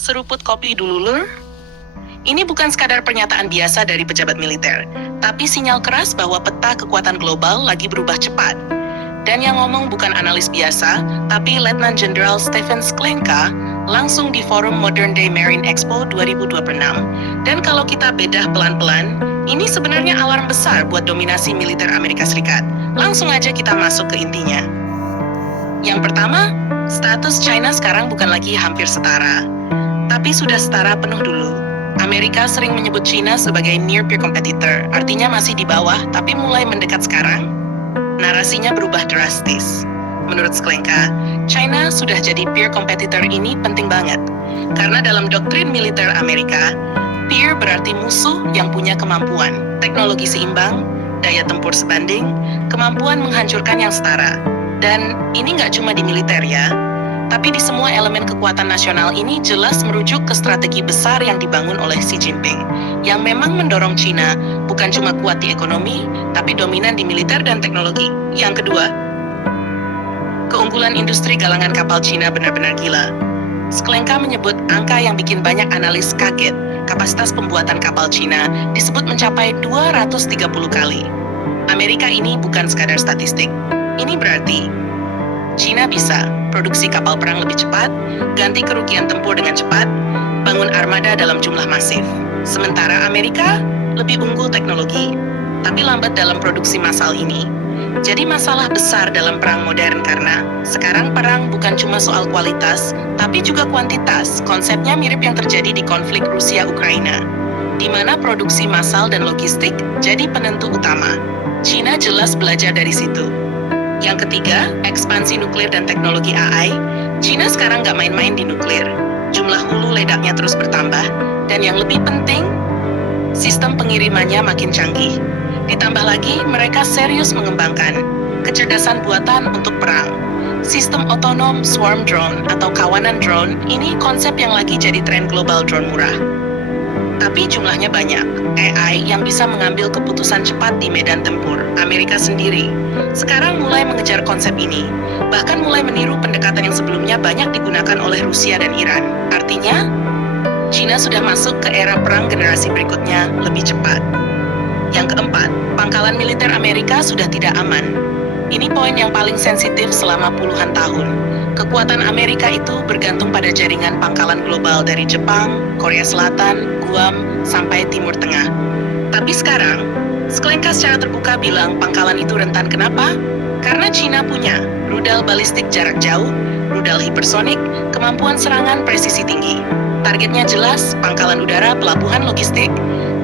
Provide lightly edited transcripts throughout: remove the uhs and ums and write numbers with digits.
Seruput kopi dulu, Lur. Ini bukan sekadar pernyataan biasa dari pejabat militer, tapi sinyal keras bahwa peta kekuatan global lagi berubah cepat. Dan yang ngomong bukan analis biasa, tapi Letnan Jenderal Stephen Sklenka langsung di forum Modern Day Marine Expo 2026. Dan kalau kita bedah pelan-pelan, ini sebenarnya alarm besar buat dominasi militer Amerika Serikat. Langsung aja kita masuk ke intinya. Yang pertama, status China sekarang bukan lagi hampir setara, tapi sudah setara penuh dulu. Amerika sering menyebut China sebagai near peer competitor, artinya masih di bawah, tapi mulai mendekat sekarang. Narasinya berubah drastis. Menurut Sklenka, China sudah jadi peer competitor ini penting banget. Karena dalam doktrin militer Amerika, peer berarti musuh yang punya kemampuan, teknologi seimbang, daya tempur sebanding, kemampuan menghancurkan yang setara. Dan ini nggak cuma di militer ya, tapi di semua elemen kekuatan nasional ini jelas merujuk ke strategi besar yang dibangun oleh Xi Jinping, yang memang mendorong China bukan cuma kuat di ekonomi, tapi dominan di militer dan teknologi. Yang kedua, keunggulan industri galangan kapal China benar-benar gila. Sklenka menyebut angka yang bikin banyak analis kaget. Kapasitas pembuatan kapal China disebut mencapai 230 kali. Amerika ini bukan sekadar statistik. Ini berarti China bisa produksi kapal perang lebih cepat, ganti kerugian tempur dengan cepat, bangun armada dalam jumlah masif. Sementara Amerika lebih unggul teknologi, tapi lambat dalam produksi massal ini. Jadi masalah besar dalam perang modern karena sekarang perang bukan cuma soal kualitas, tapi juga kuantitas. Konsepnya mirip yang terjadi di konflik Rusia-Ukraina, di mana produksi massal dan logistik jadi penentu utama. China jelas belajar dari situ. Yang ketiga, ekspansi nuklir dan teknologi AI. China sekarang nggak main-main di nuklir. Jumlah hulu ledaknya terus bertambah. Dan yang lebih penting, sistem pengirimannya makin canggih. Ditambah lagi, mereka serius mengembangkan kecerdasan buatan untuk perang. Sistem otonom swarm drone atau kawanan drone, ini konsep yang lagi jadi tren global drone murah. Tapi jumlahnya banyak. AI yang bisa mengambil keputusan cepat di medan tempur. Amerika sendiri sekarang mulai mengejar konsep ini. Bahkan mulai meniru pendekatan yang sebelumnya banyak digunakan oleh Rusia dan Iran. Artinya, China sudah masuk ke era perang generasi berikutnya lebih cepat. Yang keempat, pangkalan militer Amerika sudah tidak aman. Ini poin yang paling sensitif selama puluhan tahun. Kekuatan Amerika itu bergantung pada jaringan pangkalan global dari Jepang, Korea Selatan, Guam, sampai Timur Tengah. Tapi sekarang, Sklenka secara terbuka bilang pangkalan itu rentan. Kenapa? Karena China punya rudal balistik jarak jauh, rudal hipersonik, kemampuan serangan presisi tinggi. Targetnya jelas, pangkalan udara, pelabuhan logistik.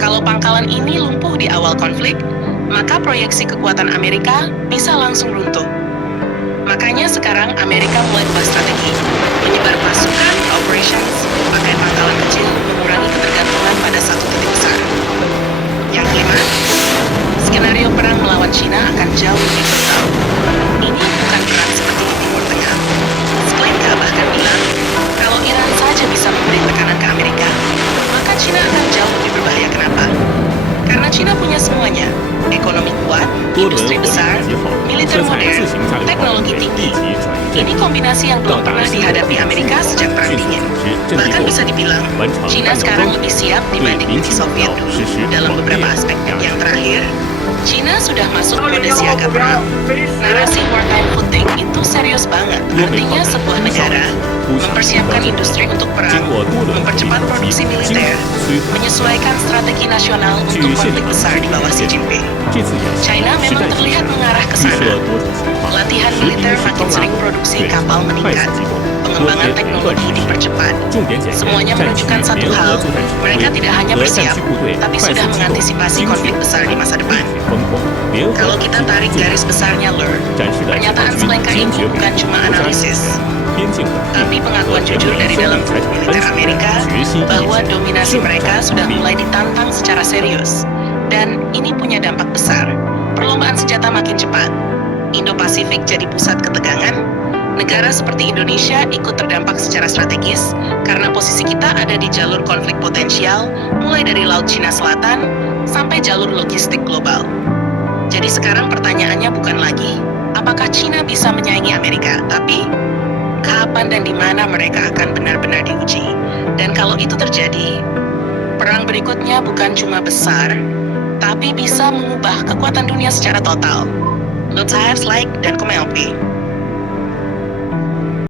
Kalau pangkalan ini lumpuh di awal konflik, maka proyeksi kekuatan Amerika bisa langsung runtuh. Makanya sekarang Amerika mulai ubah strategi, menyebar pasukan, operations, pakai pangkalan kecil, mengurangi ketergantungan pada satu titik besar. Yang kelima, skenario perang melawan China akan jauh lebih brutal. Ini bukan perang seperti di Timur Tengah. Sklenka bahkan bilang, kalau Iran saja bisa memberi tekanan ke Amerika, maka China akan jauh lebih berbahaya. Kenapa? Karena China punya semuanya. Ekonomi kuat, industri besar, militer modern, teknologi tinggi. Ini kombinasi yang belum pernah dihadapi Amerika sejak Perang Dingin. Bahkan bisa dibilang, China sekarang lebih siap dibanding Uni Soviet dulu dalam beberapa aspek. Yang terakhir, China sudah masuk mode siaga perang. Narasi wartime footing itu serius banget. Artinya sebuah negara mempersiapkan industri untuk perang, mempercepat produksi militer, menyesuaikan strategi nasional untuk konflik besar di bawah Xi Jinping. China memang terlihat mengarah ke sana. Latihan militer makin sering, produksi kapal meningkat, pengembangan teknologi dipercepat. Semuanya menunjukkan satu hal, mereka tidak hanya bersiap, tapi sudah mengantisipasi konflik besar di masa depan. Kalau kita tarik garis besarnya, Lur, pernyataan Sklenka ini bukan cuma analisis, tapi pengakuan jujur dari dalam militer Amerika bahwa dominasi mereka sudah mulai ditantang secara serius. Dan ini punya dampak besar. Perlombaan senjata makin cepat. Indo-Pasifik jadi pusat ketegangan. Negara seperti Indonesia ikut terdampak secara strategis karena posisi kita ada di jalur konflik potensial, mulai dari Laut Cina Selatan sampai jalur logistik global. Jadi sekarang pertanyaannya bukan lagi apakah China bisa menyaingi Amerika, tapi kapan dan di mana mereka akan benar-benar diuji. Dan kalau itu terjadi, perang berikutnya bukan cuma besar, tapi bisa mengubah kekuatan dunia secara total. Lutz like dan komen oke.